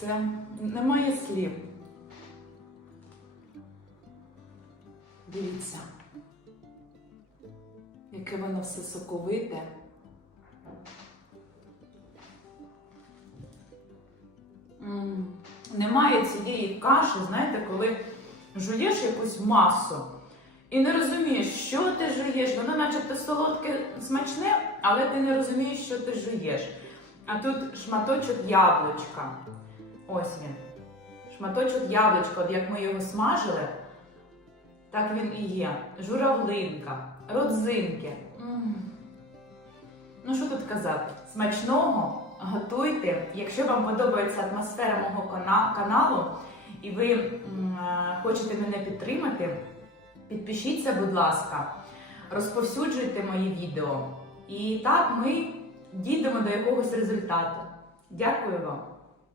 Це немає слів. Дивіться, яке воно все соковите. Немає цієї каші, знаєте, коли жуєш якусь масу і не розумієш, що ти жуєш. Воно начебто солодке, смачне, але ти не розумієш, що ти жуєш. А тут шматочок яблучка. Ось він. Шматочок яблучка, от як ми його смажили, так він і є. Журавлинка, родзинки. Ну, що тут казати? Смачного, готуйте. Якщо вам подобається атмосфера мого кана- каналу і ви е, хочете мене підтримати, підпишіться, будь ласка, розповсюджуйте мої відео. І так ми дійдемо до якогось результату. Дякую вам!